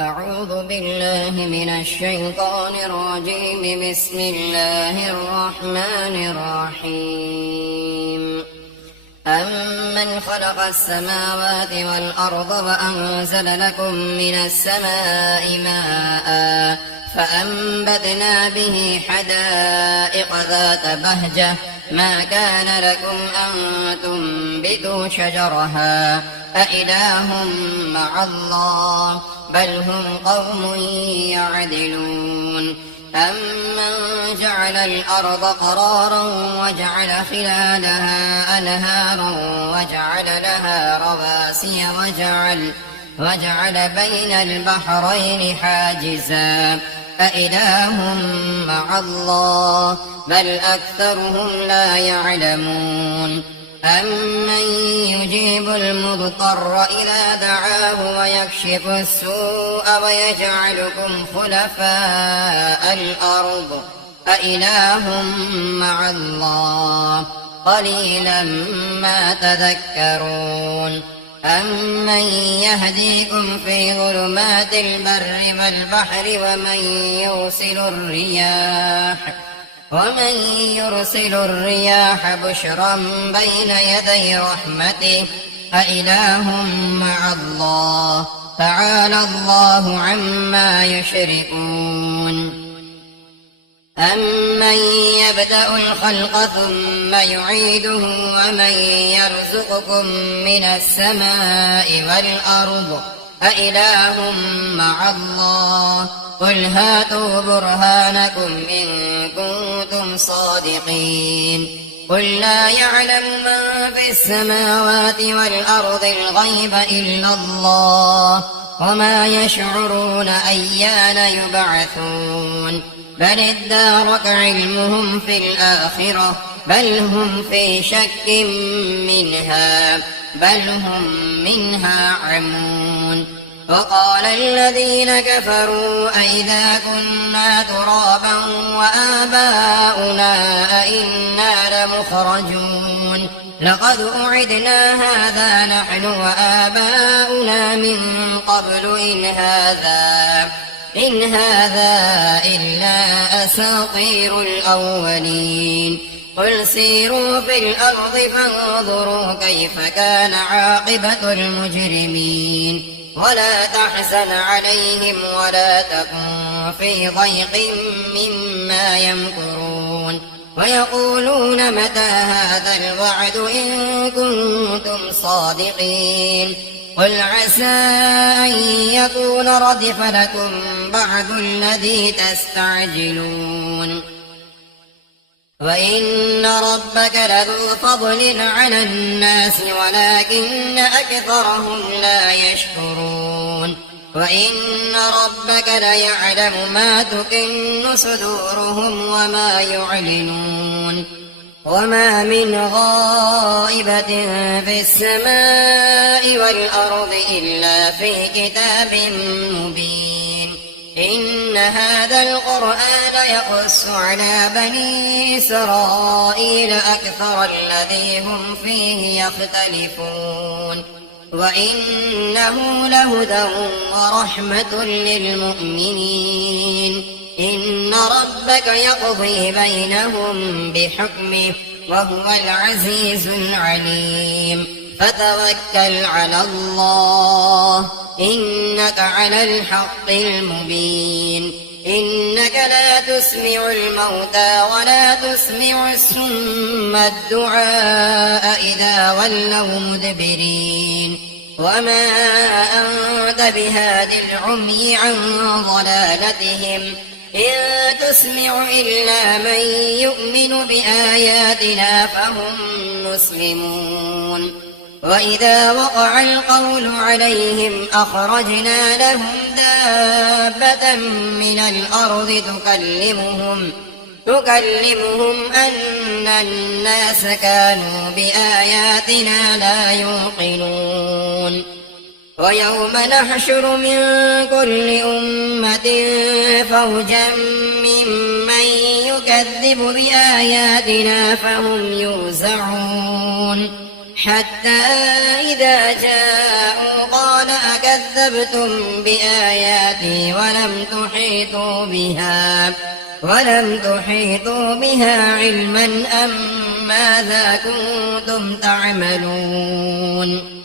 أعوذ بالله من الشيطان الرجيم. بسم الله الرحمن الرحيم. أمن خلق السماوات والأرض وأنزل لكم من السماء ماء فأنبتنا به حدائق ذات بهجة ما كان لكم أن تنبتوا شجرها أإله مع الله بل هم قوم يعدلون. أمن جعل الأرض قرارا وجعل خلالها أنهارا وجعل لها رواسي وجعل بين البحرين حاجزا أإله مع الله بل أكثرهم لا يعلمون. أمن يجيب المضطر إذا دعاه ويكشف السوء ويجعلكم خلفاء الأرض أإله مع الله قليلا ما تذكرون. أمن يهديكم في ظلمات البر والبحر ومن يرسل الرياح بشرا بين يدي رحمته أإله مع الله تعالى الله عما يشركون. أمن يبدأ الخلق ثم يعيده ومن يرزقكم من السماء والأرض أإله مع الله قل هاتوا برهانكم إن كنتم صادقين. قل لا يعلم من في السماوات والأرض الغيب إلا الله وما يشعرون أيان يبعثون بل ادارك علمهم في الآخرة بل هم في شك منها بل هم منها عمون. وقال الذين كفروا أئذا كنا ترابا وآباؤنا أئنا لمخرجون لقد أعدنا هذا نحن وآباؤنا من قبل إن هذا إلا أساطير الأولين. قل سيروا في الأرض فانظروا كيف كان عاقبة المجرمين ولا تحزن عليهم ولا تكن في ضيق مما يمكرون ويقولون متى هذا الوعد إن كنتم صادقين. قل عسى أن يكون ردف لكم بعض الذي تستعجلون وإن ربك لذو فضل على الناس ولكن أكثرهم لا يشكرون. وإن ربك ليعلم ما تكن صدورهم وما يعلنون وما من غائبة في السماء والأرض إلا في كتاب مبين. إن هذا القرآن يقص على بني إسرائيل أكثر الذي هم فيه يختلفون وإنه لهدى ورحمة للمؤمنين. إن ربك يقضي بينهم بحكمه وهو العزيز العليم. فتوكل على الله إنك على الحق المبين. إنك لا تسمع الموتى ولا تسمع الصم الدعاء إذا ولوا مدبرين وما أنت بهاد العمي عن ضلالتهم إن تسمع إلا من يؤمن بآياتنا فهم مسلمون. وإذا وقع القول عليهم أخرجنا لهم دابة من الأرض تكلمهم أن الناس كانوا بآياتنا لا يوقنون. ويوم نحشر من كل أمة فوجا ممن يكذب بآياتنا فهم يوزعون حتى إذا جاءوا قال أكذبتم كذبتم بآياتي ولم تحيطوا بها علما أم ماذا كنتم تعملون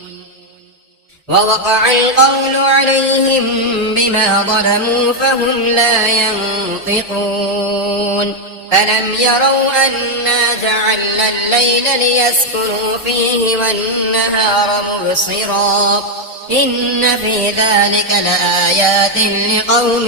ووقع القول عليهم بما ظلموا فهم لا ينطقون ألم يروا أنا جعلنا الليل ليسكنوا فيه والنهار مبصرا إن في ذلك لآيات لقوم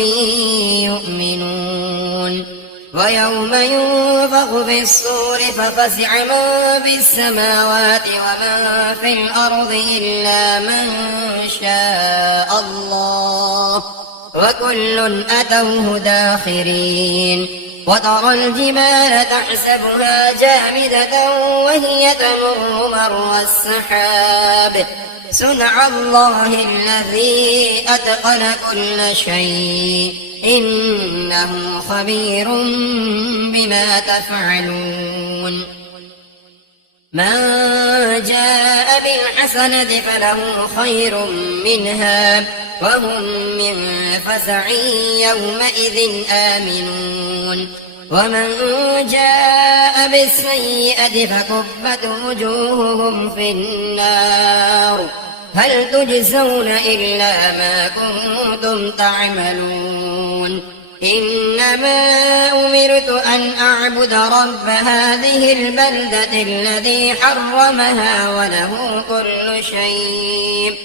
يؤمنون ويوم ينفخ في الصور ففزع من في السماوات ومن في الأرض إلا من شاء الله وكل أتوه داخرين وترى الجبال تحسبها جامدة وهي تمر مر السحاب صنع الله الذي أتقن كل شيء إنه خبير بما تفعلون من جاء بالحسنة فله خير منها وهم من فزع يومئذ آمنون ومن جاء بالسيئة فكبت وجوههم في النار هل تجزون إلا ما كنتم تعملون إنما أمرت أن أعبد رب هذه البلدة الذي حرمها وله كل شيء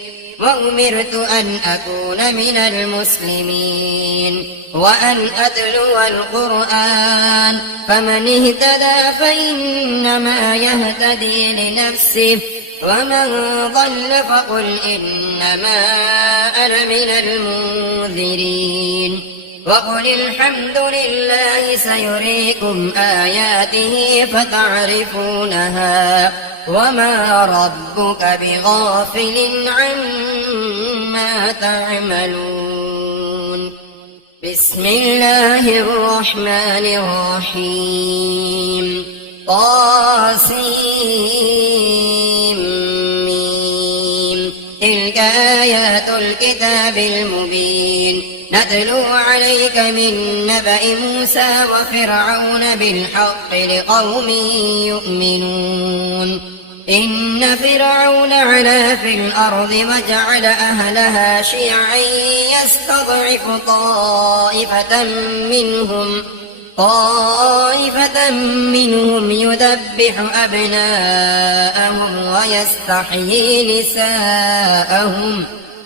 وأمرت أن أكون من المسلمين وأن أتلو القرآن فمن اهتدى فإنما يهتدي لنفسه ومن ضل فقل إنما أنا من المنذرين وقل الحمد لله سيريكم آياته فتعرفونها وما ربك بغافل عما تعملون بسم الله الرحمن الرحيم طاسيم تلك آيات الكتاب المبين نتلو عليك من نبأ موسى وفرعون بالحق لقوم يؤمنون إن فرعون علا في الأرض وجعل أهلها شيعا يستضعف طائفة منهم يذبح أبناءهم ويستحيي نساءهم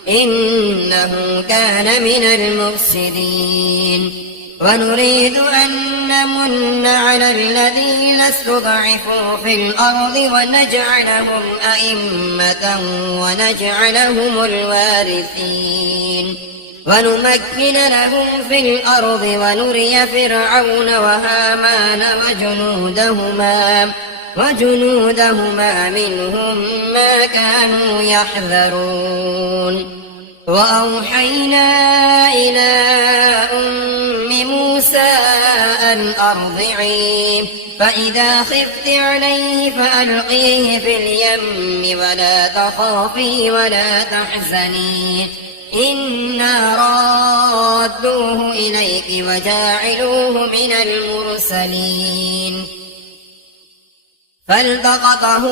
إنه كان من المفسدين ونريد أن نمن على الذين استضعفوا في الأرض ونجعلهم أئمة ونجعلهم الوارثين ونمكن لهم في الأرض ونري فرعون وهامان وجنودهما منهم ما كانوا يحذرون وأوحينا إلى أم موسى أن أرضعيه فإذا خفت عليه فألقيه في اليم ولا تخافي ولا تحزني إنا رادوه إليك وجاعلوه من المرسلين فالتقطه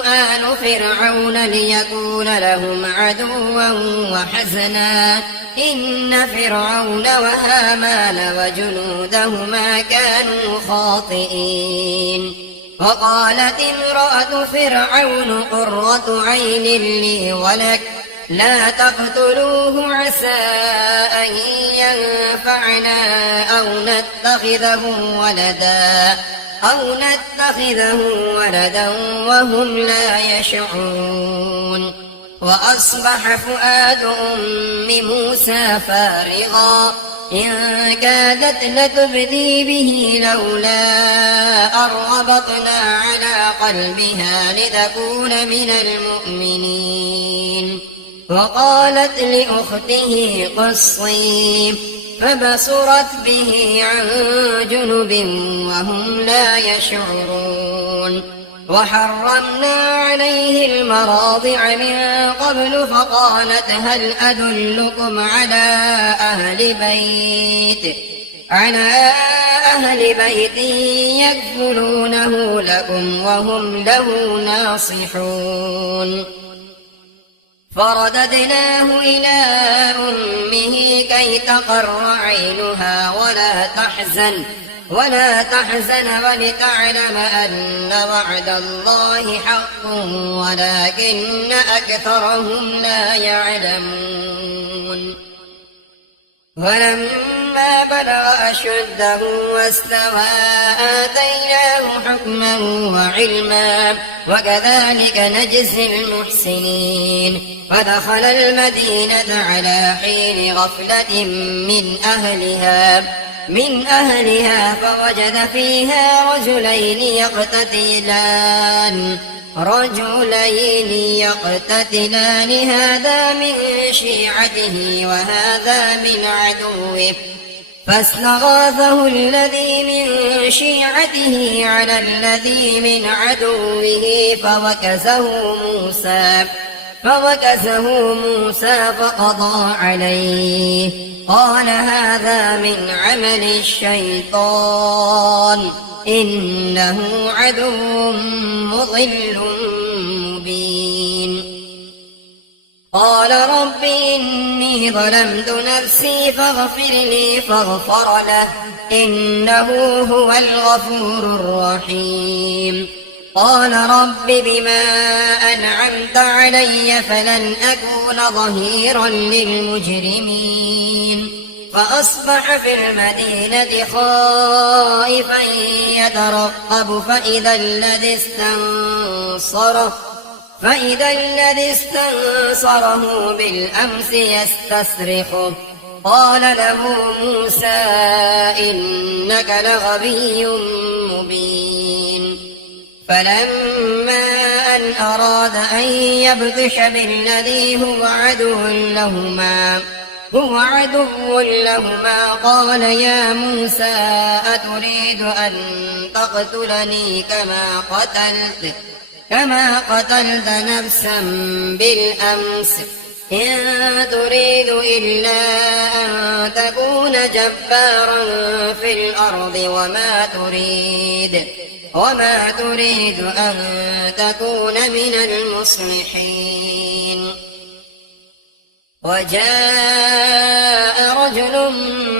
آل فرعون ليكون لهم عدوا وحزنا إن فرعون وهامان وجنودهما كانوا خاطئين وقالت امرأة فرعون قرة عين لي ولك لا تقتلوه عسى أن ينفعنا أو نتخذه ولدا وهم لا يشعرون وأصبح فؤاد أم موسى فارغا إن كادت لتبدي به لولا أن ربطنا على قلبها لتكون من المؤمنين وقالت لأخته قصي فبصرت به عن جنب وهم لا يشعرون وحرمنا عليه المراضع من قبل فقالت هل أدلكم على أهل بيت يكفلونه لكم وهم له ناصحون فرددناه إلى أمه كي تقر عينها ولا تحزن ولتعلم أن وعد الله حق ولكن أكثرهم لا يعلمون ولما بلغ أشده واستوى آتيناه حكما وعلما وكذلك نجزي المحسنين فدخل المدينة على حين غفلة من أهلها فوجد فيها رجلين يقتتلان هذا من شيعته وهذا من عدوه فاستغاثه الذي من شيعته على الذي من عدوه فوكزه موسى فقضى عليه قال هذا من عمل الشيطان إنه عدو مضل مبين قال رب إني ظلمت نفسي فاغفر لي فاغفر له إنه هو الغفور الرحيم قال رب بما أنعمت علي فلن أكون ظهيرا للمجرمين فأصبح في المدينة خائفا يترقب فإذا الذي استنصره بالأمس يستصرخه قال له موسى إنك لغبي مبين فلما أن أراد أن يبطش بالذي هو عدو لهما قال يا موسى أتريد أن تقتلني كما قتلت نفسا بالأمس إن تريد إلا أن تكون جبارا في الأرض وما تريد أن تكون من المصلحين وجاء رجل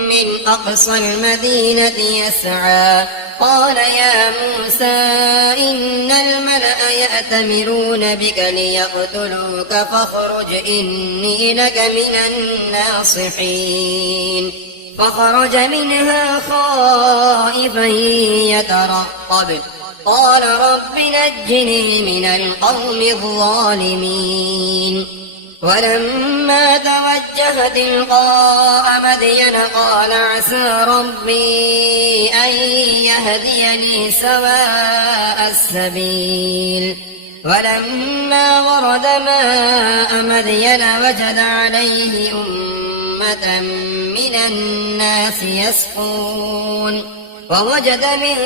من أقصى المدينة يسعى قال يا موسى إن الملأ يأتمرون بك ليقتلوك فاخرج إني لك من الناصحين فخرج منها خائفا يترقب قال رب نجني من القوم الظالمين ولما توجه تلقاء مدين قال عسى ربي أن يهديني سواء السبيل ولما ورد ماء مدين وجد عليه أمة من الناس يسقون ووجد من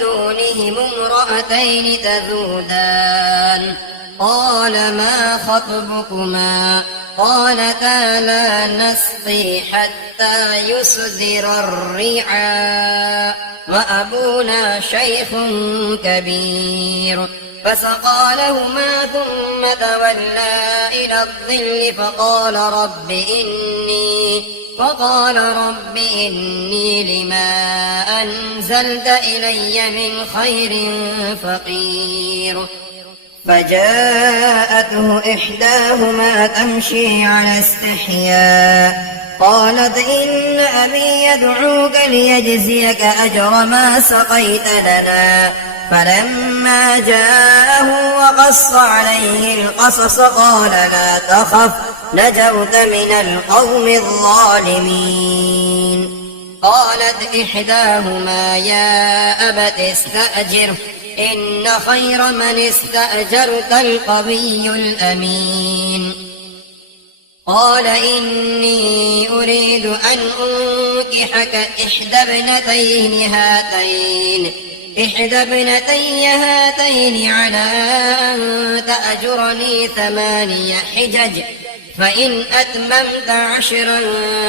دونهم امرأتين تذودان قال ما خطبكما قالتا لا نسقي حتى يصدر الرعاء وأبونا شيخ كبير فسقى لهما ثم تولى إلى الظل فقال رب إني لما أنزلت إلي من خير فقير فجاءته إحداهما تمشي على استحياء قالت إن أبي يدعوك ليجزيك أجر ما سقيت لنا فلما جاءه وقص عليه القصص قال لا تخف نجوت من القوم الظالمين قالت إحداهما يا أبت استأجره إن خير من استأجرت القوي الأمين قال إني أريد أن أنكحك إحدى ابنتين هاتين إحدى ابنتي هاتين على أن تأجرني 8 حجج فإن أتممت 10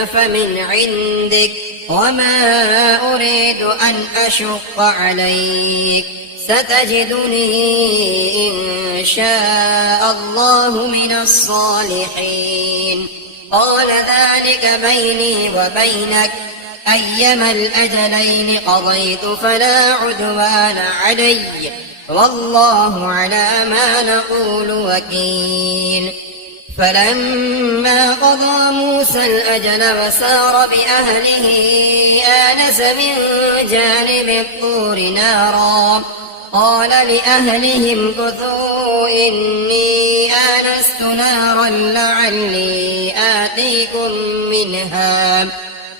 فمن عندك وما أريد أن أشق عليك ستجدني إن شاء الله من الصالحين قال ذلك بيني وبينك أيما الأجلين قضيت فلا عدوان علي والله على ما نقول وكيل فلما قضى موسى الأجل وسار بأهله آنس من جانب الطور نارا قال لأهلهم كثوا إني آنست نارا لعلي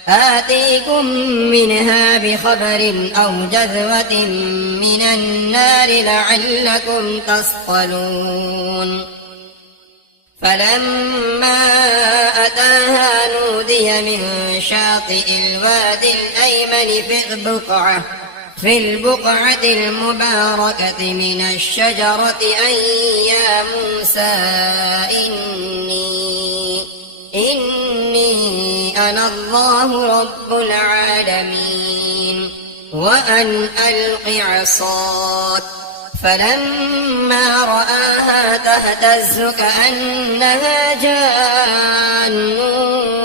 آتيكم منها بخبر أو جذوة من النار لعلكم تصطلون فلما أتاها نودي من شاطئ الوادي الأيمن في البقعة المباركة من الشجرة أن يا موسى إني أنا الله رب العالمين وأن ألق عصاك فلما رآها تهتز كأنها جان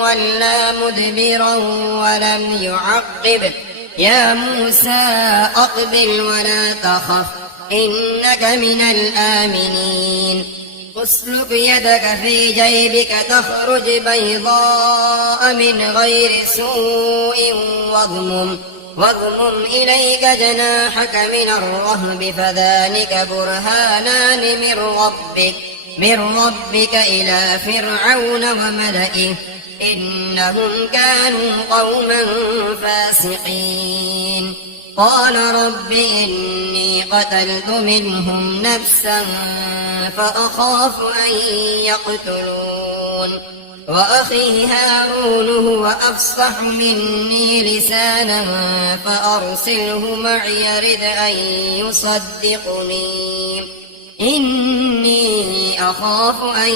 ولا مدبرا ولم يعقب يا موسى أقبل ولا تخف إنك من الآمنين اسلك يدك في جيبك تخرج بيضاء من غير سوء واضمم إليك جناحك من الرهب فذلك برهانان من ربك إلى فرعون وملئه إنهم كانوا قوما فاسقين قال رب إني قتلت منهم نفسا فأخاف أن يقتلون وأخي هارون هو أفصح مني لسانا فأرسله معي يرد أن يصدقني إني أخاف أن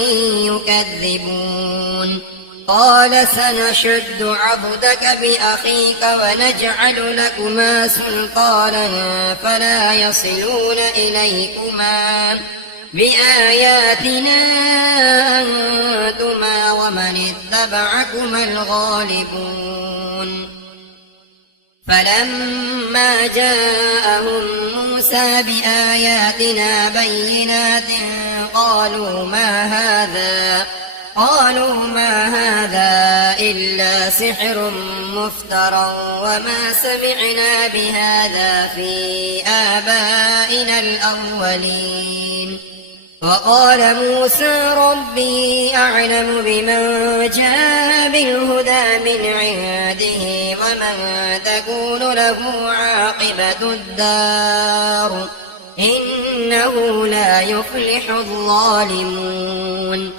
يكذبون قال سنشد عضدك بأخيك ونجعل لكما سلطانا فلا يصلون إليكما بآياتنا أنتما ومن اتبعكما الغالبون فلما جاءهم موسى بآياتنا بينات قالوا ما هذا إلا سحر مفترى وما سمعنا بهذا في آبائنا الأولين وقال موسى ربي أعلم بمن جاء بالهدى من عنده ومن تكون له عاقبة الدار إنه لا يفلح الظالمون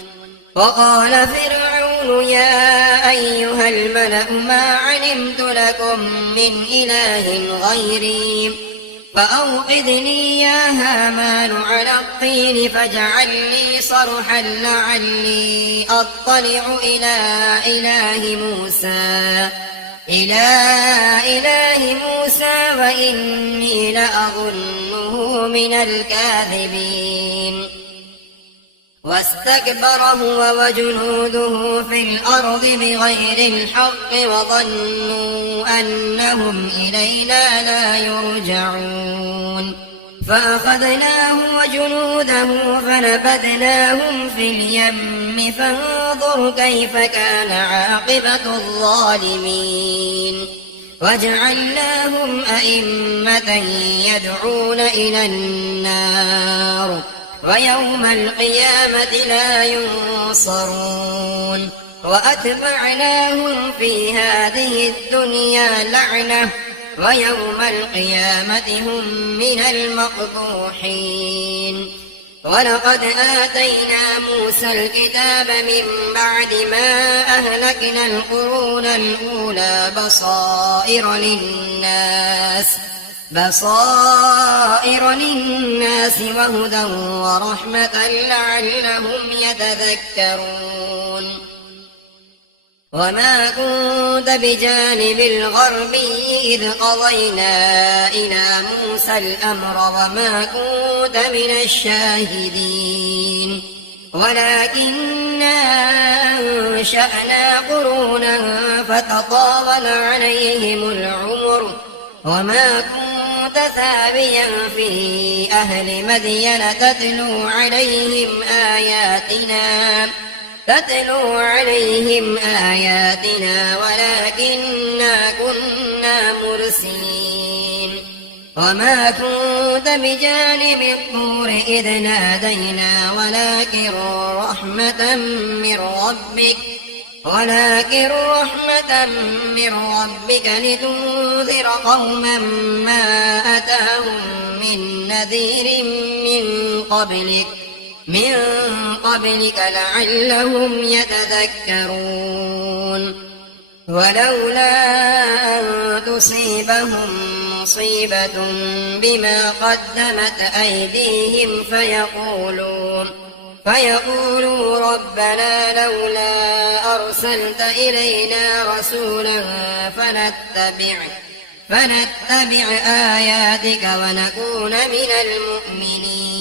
وقال فرعون يا أيها الملأ ما علمت لكم من إله غيري فأوقد لي يا هامان على الطين فاجعل لي صرحا لعلي أطلع إلى إله موسى وإني لأظنه من الكاذبين واستكبر هو وجنوده في الأرض بغير الحق وظنوا أنهم إلينا لا يرجعون فأخذناه وجنوده فنبذناهم في اليم فانظر كيف كان عاقبة الظالمين وجعلناهم أئمة يدعون إلى النار ويوم القيامة لا ينصرون وأتبعناهم في هذه الدنيا لعنة ويوم القيامة هم من المقبوحين ولقد آتينا موسى الكتاب من بعد ما أهلكنا القرون الأولى بصائر للناس وهدى ورحمة لعلهم يتذكرون وما كنت بجانب الغربي إذ قضينا إلى موسى الأمر وما كنت من الشاهدين ولكننا أنشأنا قرونا فتطاول عليهم العمر وما كنت ثابيا في أهل مدين تتلو عليهم آياتنا ولكننا كنا مرسلين وما كنت بجانب الطور إذ نادينا ولكن رحمة من ربك لتنذر قوما ما أتاهم من نذير من قبلك لعلهم يتذكرون ولولا أن تصيبهم مصيبة بما قدمت أيديهم فيقولوا ربنا لولا أرسلت إلينا رسولا فنتبع آياتك ونكون من المؤمنين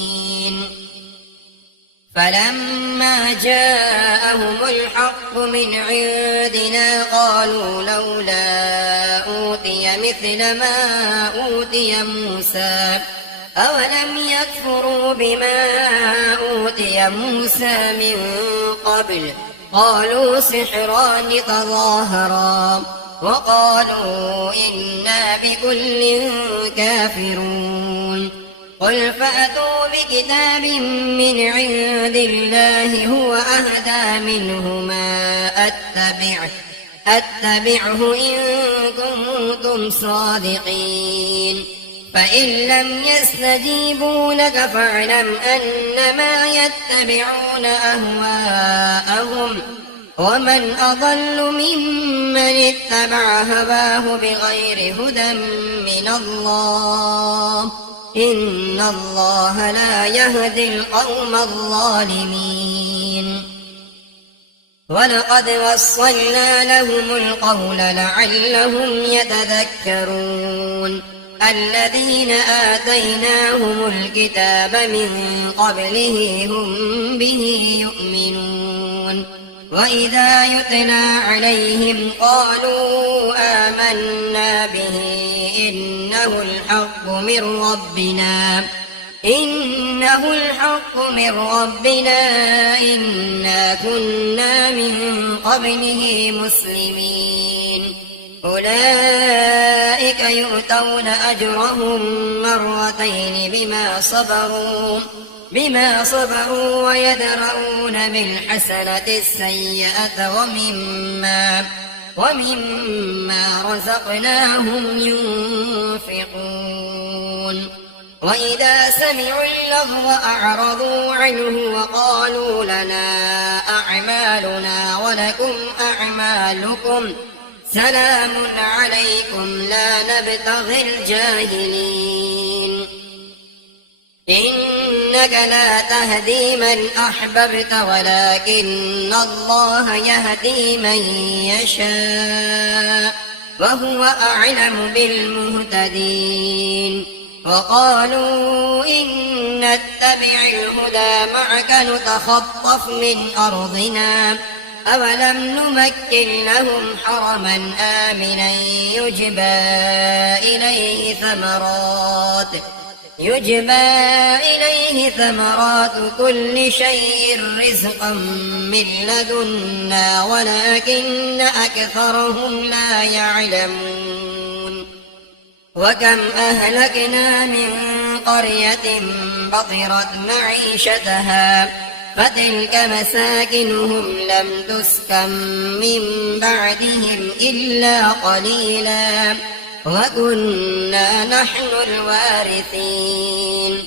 فلما جاءهم الحق من عندنا قالوا لولا أوتي مثل ما أوتي موسى أولم يكفروا بما أوتي موسى من قبل قالوا سحران تظاهرا وقالوا إنا بكل كافرون قل فأتوا بكتاب من عند الله هو أهدى منهما أتبعه إن كنتم صادقين فإن لم يستجيبوا لك فاعلم أنما يتبعون أهواءهم ومن أضل ممن اتبع هواه بغير هدى من الله إن الله لا يهدي القوم الظالمين ولقد وصلنا لهم القول لعلهم يتذكرون الذين آتيناهم الكتاب من قبله هم به يؤمنون وإذا يتلى عليهم قالوا آمنا به إنه الحق من ربنا إنا كنا من قبله مسلمين أولئك يؤتون أجرهم مرتين بما صبروا ويدرؤون بالحسنة السيئة ومما رزقناهم ينفقون وإذا سمعوا اللغو أعرضوا عنه وقالوا لنا أعمالنا ولكم أعمالكم سلام عليكم لا نبتغي الجاهلين إنك لا تهدي من أحببت ولكن الله يهدي من يشاء وهو أعلم بالمهتدين وقالوا إن نتبع الهدى معك نتخطف من أرضنا أولم نمكن لهم حرما آمنا يجبى إليه ثمرات كل شيء رزقا من لدنا ولكن أكثرهم لا يعلمون وكم أهلكنا من قرية بطرت معيشتها فتلك مساكنهم لم تسكن من بعدهم إلا قليلا وكنا نحن الوارثين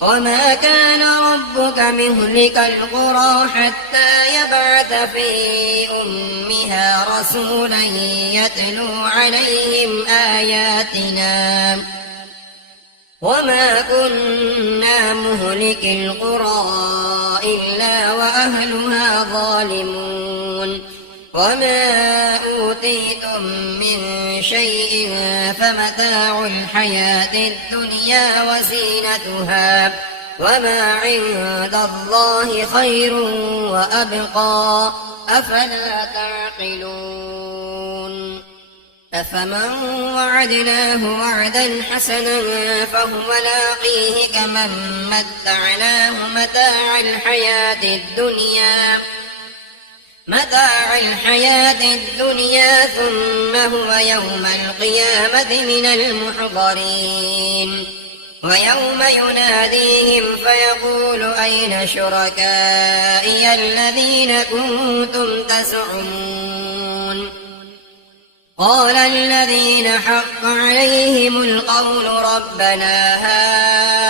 وما كان ربك مهلك القرى حتى يبعث في أمها رسولا يتلو عليهم آياتنا وما كنا مهلك القرى إلا وأهلها ظالمون وما أوتيتم من شيء فمتاع الحياة الدنيا وزينتها وما عند الله خير وأبقى أفلا تعقلون أفمن وعدناه وعدا حسنا فهو لاقيه كمن متعناه متاع الحياة الدنيا ثم هو يوم القيامة من المحضرين ويوم يناديهم فيقول أين شركائي الذين كنتم تزعمون قال الذين حق عليهم القول ربنا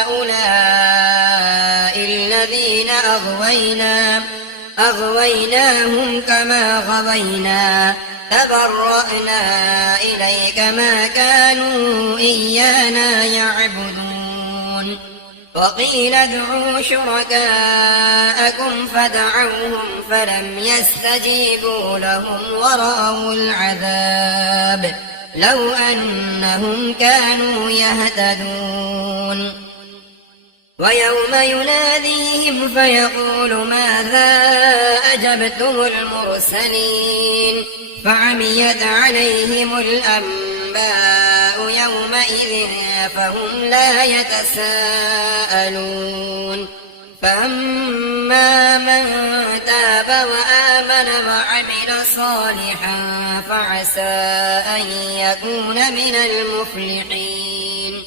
هؤلاء الذين أغويناهم كما غوينا تبرأنا إليك ما كانوا إيانا يعبدون وقيل ادعوا شركاءكم فدعوهم فلم يستجيبوا لهم ورأوا العذاب لو أنهم كانوا يهتدون ويوم يناديهم فيقول ماذا أجبتم المرسلين فعميت عليهم الأنباء يومئذ فهم لا يتساءلون فأما من تاب وآمن وعمل صالحا فعسى أن يكون من المفلحين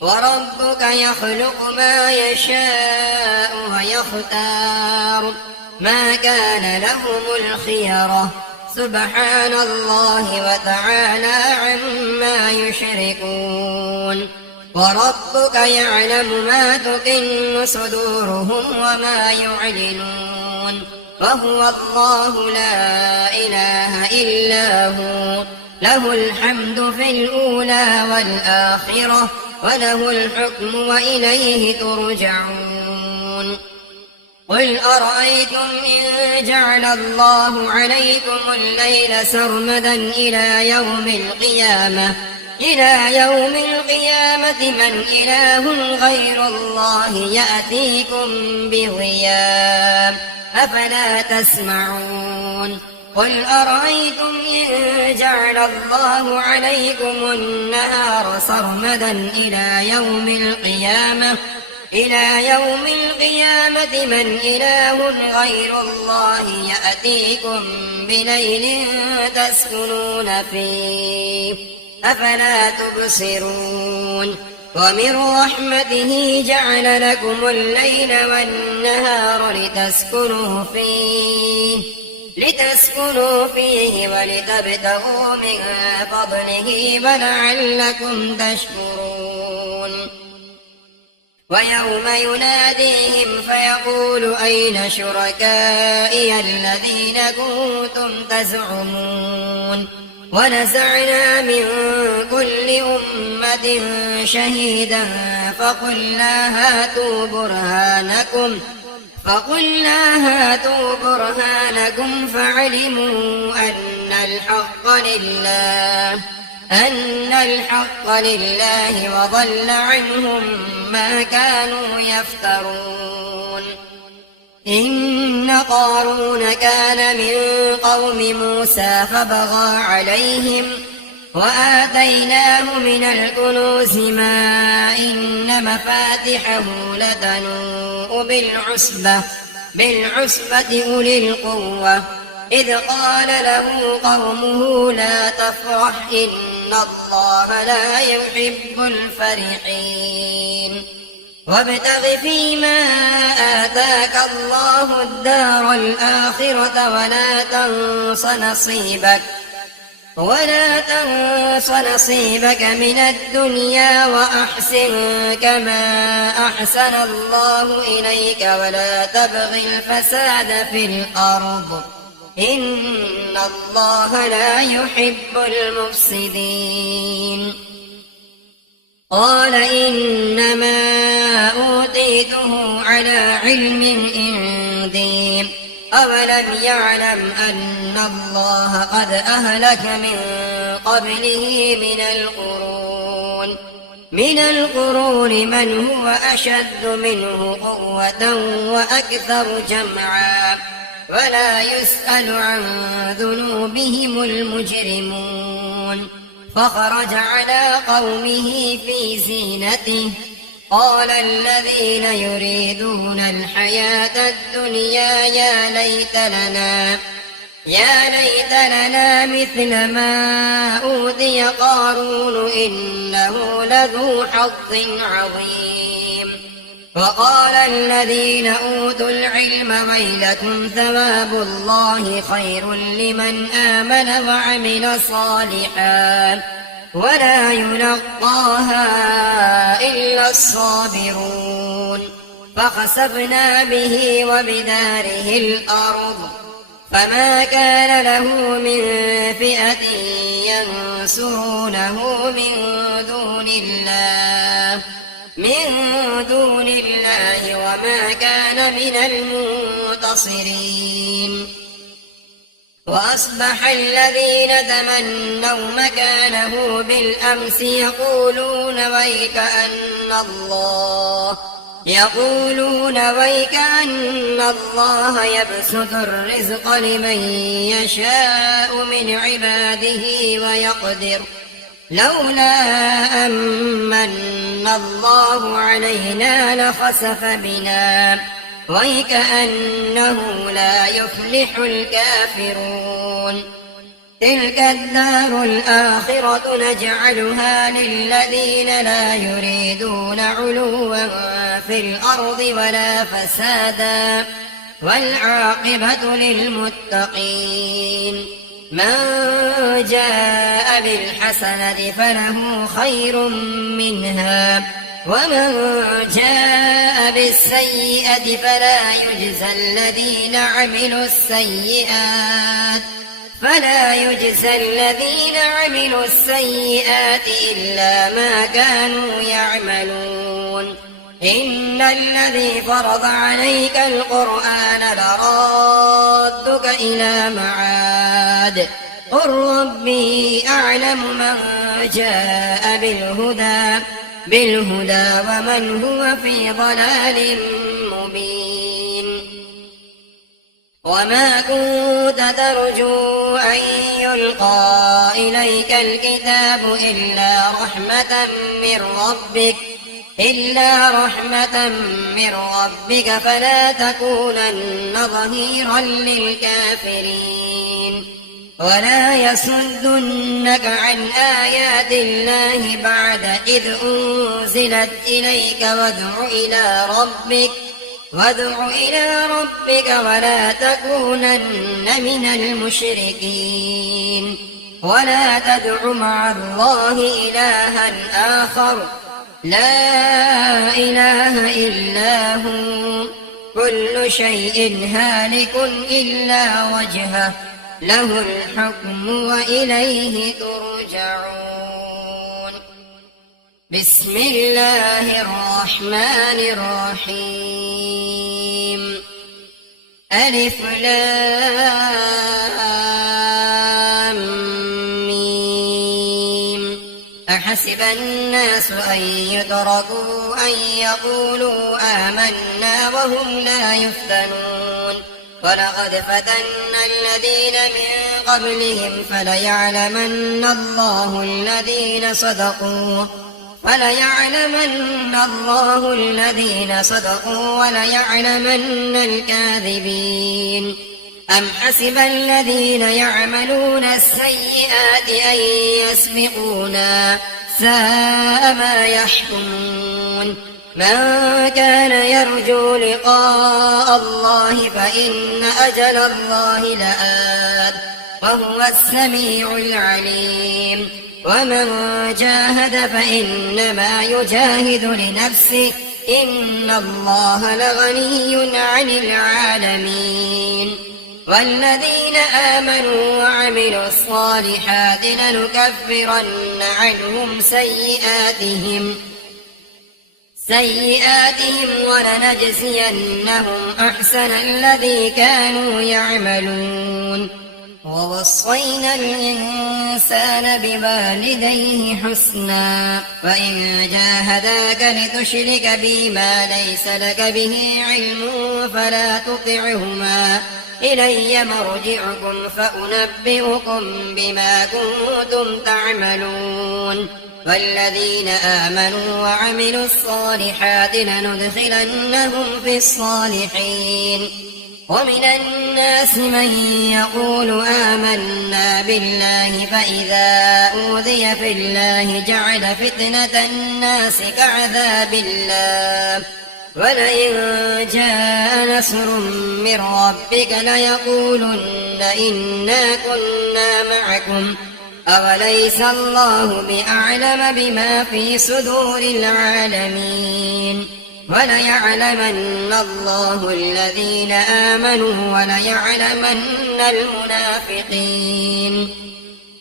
وربك يخلق ما يشاء ويختار ما كان لهم الخيرة سبحان الله وتعالى عما يشركون وربك يعلم ما تكن صدورهم وما يعلنون وهو الله لا إله إلا هو له الحمد في الأولى والآخرة وله الحكم وإليه ترجعون قل أرأيتم إن جعل الله عليكم الليل سرمدا إلى يوم القيامة من إله غير الله يأتيكم بضياء أفلا تسمعون قل أرأيتم إن جعل الله عليكم النهار سرمدا إلى يوم القيامة من إله غير الله يأتيكم بليل تسكنون فيه أفلا تبصرون ومن رحمته جعل لكم الليل والنهار لتسكنوا فيه ولتبتغوا من فضله ولعلكم تشكرون ويوم يناديهم فيقول أين شركائي الذين كنتم تزعمون ونزعنا من كل أمة شهيدا فقلنا هاتوا برهانكم فعلموا أن الحق لله وضل عنهم ما كانوا يفترون إن قارون كان من قوم موسى فبغى عليهم وآتيناه من الكنوز ما إن مفاتحه لتنوء بالعصبة أولي القوة إذ قال له قومه لا تفرح إن الله لا يحب الفرحين وابتغ فيما آتاك الله الدار الآخرة ولا تنس نصيبك من الدنيا وأحسن كما أحسن الله إليك ولا تبغ الفساد في الأرض إن الله لا يحب المفسدين قال إنما أوتيته على علم عندي أولم يعلم أن الله قد أهلك من قبله من القرون من هو أشد منه قوة وأكثر جمعا ولا يسأل عن ذنوبهم المجرمون فخرج على قومه في زينته قال الذين يريدون الحياة الدنيا يا ليت لنا مثل ما أوتي قارون إنه لذو حظ عظيم وقال الذين أوتوا العلم ويلكم ثواب الله خير لمن آمن وعمل صالحا ولا يلقاها إلا الصابرون فخسفنا به وبداره الأرض فما كان له من فئة ينصرونه من دون الله وما كان من المنتصرين وأصبح الذين تمنوا مكانه بالأمس يقولون ويك أن الله يبسط الرزق لمن يشاء من عباده ويقدر لولا أمن الله علينا لخسف بنا ويكأنه لا يفلح الكافرون تلك الدار الآخرة نجعلها للذين لا يريدون علوا في الأرض ولا فسادا والعاقبة للمتقين من جاء بالحسنة فله خير منها ومن جاء بالسيئة فلا يجزى الذين عملوا السيئات إلا ما كانوا يعملون إن الذي فرض عليك القرآن لرادك إلى معاد قل ربي أعلم من جاء بالهدى ومن هو في ضلال مبين وما كنت ترجو أن يلقى إليك الكتاب إلا رحمة من ربك فلا تكونن ظهيرا للكافرين ولا يصدنك عن آيات الله بعد إذ أنزلت إليك وادع إلى ربك ولا تكونن من المشركين ولا تدع مع الله إلها آخر لا إله إلا هو كل شيء هالك إلا وجهه له الحكم وإليه ترجعون بسم الله الرحمن الرحيم ألف لام ميم أحسب الناس أن يتركوا أن يقولوا آمنا وهم لا يفتنون ولقد فتنا الذين من قبلهم فليعلمن الله الذين صدقوا وليعلمن الكاذبين أم حسب الذين يعملون السيئات أن يسبقونا ساء ما يحكمون من كان يرجو لقاء الله فإن أجل الله لآت وهو السميع العليم ومن جاهد فإنما يجاهد لنفسه إن الله لغني عن العالمين والذين آمنوا وعملوا الصالحات لنكفرن عنهم سيئاتهم سيئاتهم ولنجزينهم أحسن الذي كانوا يعملون ووصينا الإنسان بوالديه حسنا وإن جاهداك لتشرك بي ما ليس لك به علم فلا تطعهما إلي مرجعكم فأنبئكم بما كنتم تعملون والذين آمنوا وعملوا الصالحات لندخلنهم في الصالحين ومن الناس من يقول آمنا بالله فإذا أوذي في الله جعل فتنة الناس كعذاب الله ولئن جاء نصر من ربك ليقولن إنا كنا معكم أوليس الله بأعلم بما في صدور العالمين وليعلمن الله الذين آمنوا وليعلمن المنافقين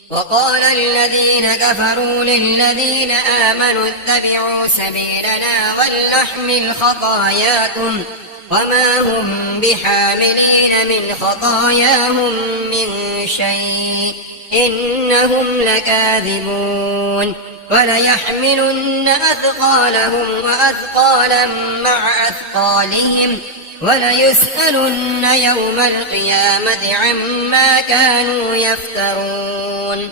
وقال الذين كفروا للذين آمنوا اتبعوا سبيلنا ولنحمل خطاياكم وما هم بحاملين من خطاياهم من شيء إنهم لكاذبون وليحملن أثقالهم وأثقالا مع أثقالهم وليسألن يوم القيامة عما كانوا يفترون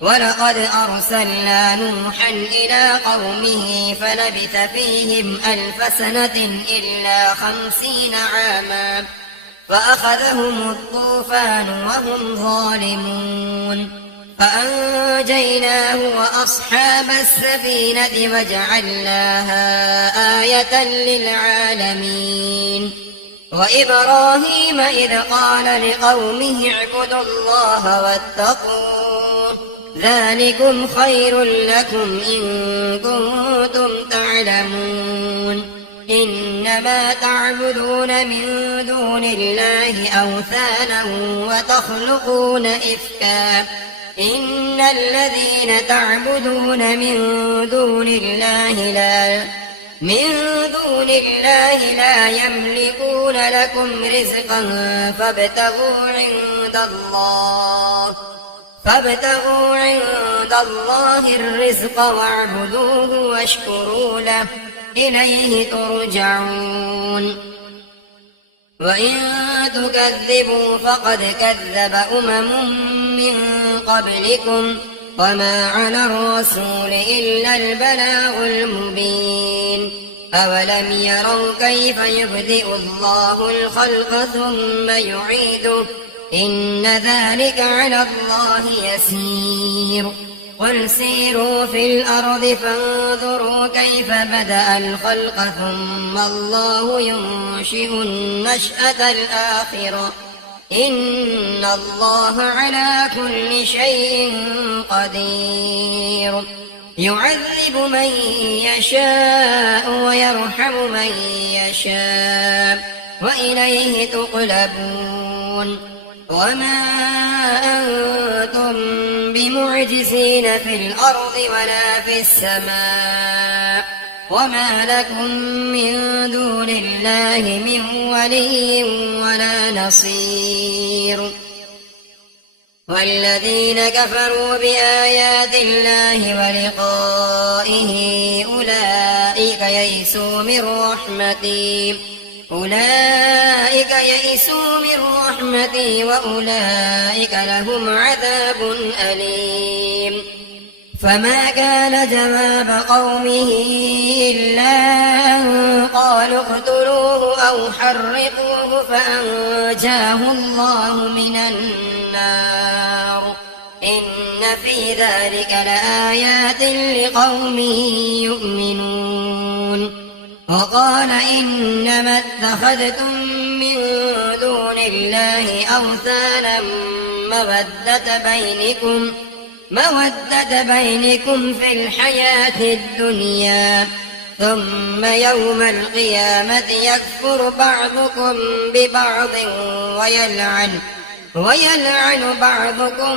ولقد أرسلنا نوحا إلى قومه فلبث فيهم 1000 سنة إلا 50 عاما فأخذهم الطوفان وهم ظالمون فأنجيناه وأصحاب السفينة وجعلناها آية للعالمين وإبراهيم إذ قال لقومه اعبدوا الله واتقوه ذلكم خير لكم إن كنتم تعلمون إنما تعبدون من دون الله أوثانا وتخلقون إفكا إن الذين تعبدون من دون الله لا يملكون لكم رزقا فابتغوا عند الله الرزق واعبدوه واشكروا له إليه ترجعون وإن تكذبوا فقد كذب من قبلكم وما على الرسول إلا البلاغ المبين أولم يروا كيف يبدئ الله الخلق ثم يعيده إن ذلك على الله يسير قل سيروا في الأرض فانظروا كيف بدأ الخلق ثم الله ينشئ النشأة الآخرة إن الله على كل شيء قدير يعذب من يشاء ويرحم من يشاء وإليه تقلبون وما أنتم بمعجزين في الأرض ولا في السماء وما لكم من دون الله من ولي ولا نصير والذين كفروا بآيات الله ولقائه أولئك يئسوا من رحمتي وأولئك لهم عذاب أليم فما كان جواب قومه إلا أن قالوا اقتلوه أو حرقوه فأنجاه الله من النار إن في ذلك لآيات لقوم يؤمنون وقال إنما اتخذتم من دون الله أوثانا مودة بينكم في الحياة الدنيا ثم يوم القيامة يكفر بعضكم ببعض ويلعن بعضكم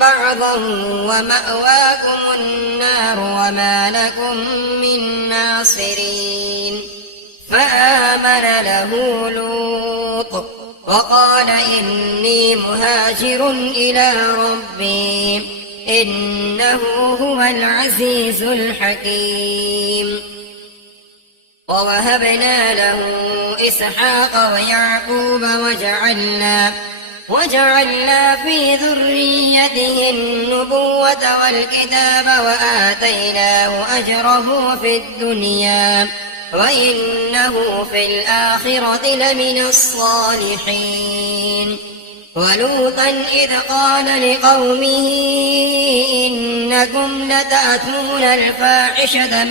بعضا ومأواكم النار وما لكم من ناصرين فآمن له لوط وقال إني مهاجر إلى ربي إنه هو العزيز الحكيم ووهبنا له إسحاق ويعقوب وجعلنا في ذريته النبوة والكتاب وآتيناه أجره في الدنيا وإنه في الآخرة لمن الصالحين ولوطا إذ قال لقومه إنكم لتأتون الفاحشة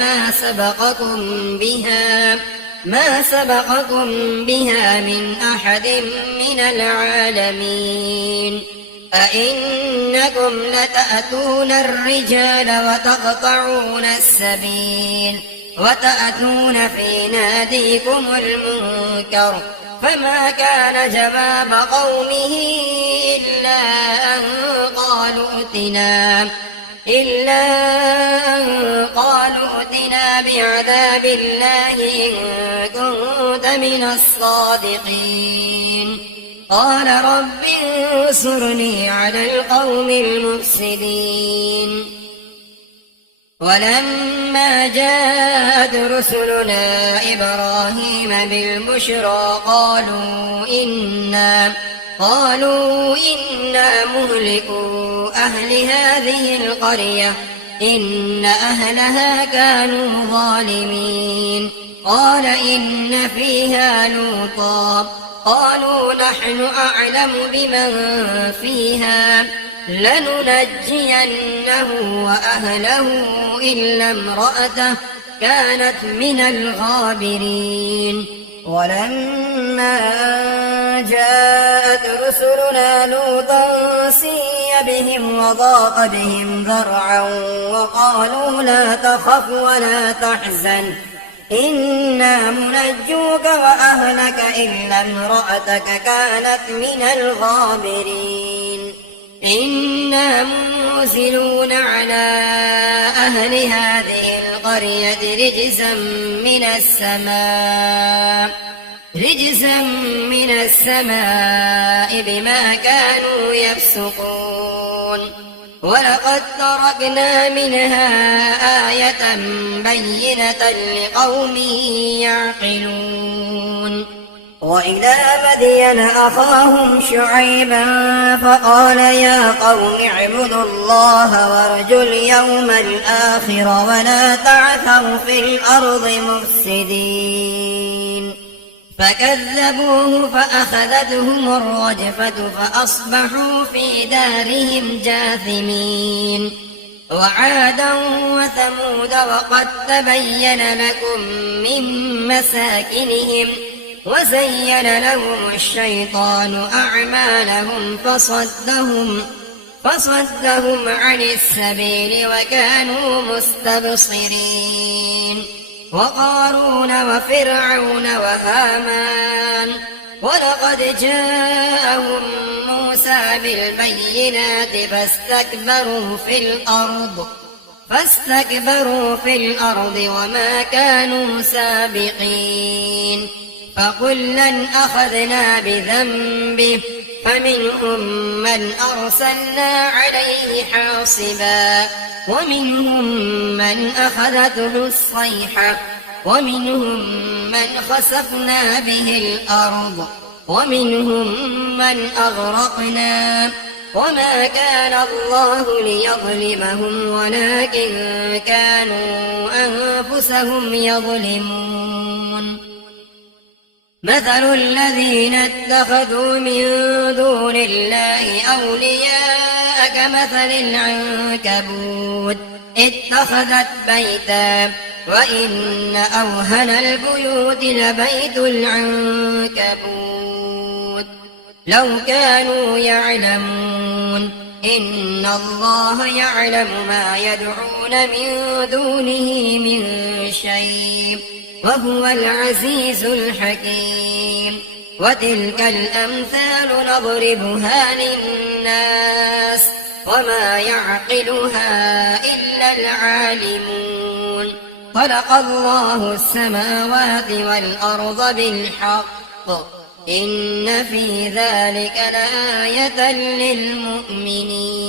ما سبقكم بها من أحد من العالمين أئنكم لتأتون الرجال وتقطعون السبيل وتأتون في ناديكم المنكر فما كان جواب قومه إلا أن قالوا ائتنا بعذاب الله إن كنت من الصادقين قال رب انصرني على القوم المفسدين ولما جاءت رسلنا إبراهيم بالبشرى قالوا إنا مهلكو أهل هذه القرية إن أهلها كانوا ظالمين قال إن فيها لوطا قالوا نحن أعلم بمن فيها لننجينه وأهله إلا امرأته كانت من الغابرين ولما جاءت رسلنا لوطا سيء بهم وضاق بهم ذرعا وقالوا لا تخف ولا تحزن إنا منجوك وأهلك إلا امرأتك كانت من الغابرين إنا منزلون على أهل هذه القرية رجزا من السماء بما كانوا يفسقون ولقد تركنا منها آية بينة لقوم يعقلون وإلى مدين أخاهم شعيبا فقال يا قوم اعبدوا الله وارجوا اليوم الآخر ولا تعثوا في الأرض مفسدين فكذبوه فأخذتهم الرجفة فأصبحوا في دارهم جاثمين وعادا وثمود وقد تبين لكم من مساكنهم وزين لهم الشيطان أعمالهم فصدهم عن السبيل وكانوا مستبصرين وقارون وفرعون وهامان ولقد جاءهم موسى بالبينات فاستكبروا في الأرض وما كانوا سابقين فكلا أخذنا بذنبه فمنهم من أرسلنا عليه حاصبا ومنهم من أخذته الصيحة ومنهم من خسفنا به الأرض ومنهم من أغرقنا وما كان الله ليظلمهم ولكن كانوا أنفسهم يظلمون مثل الذين اتخذوا من دون الله أولياء كمثل العنكبوت اتخذت بيتا وإن أوهن البيوت لبيت العنكبوت لو كانوا يعلمون إن الله يعلم ما يدعون من دونه من شيء وهو العزيز الحكيم وتلك الأمثال نضربها للناس وما يعقلها إلا العالمون خلق الله السماوات والأرض بالحق إن في ذلك لآية للمؤمنين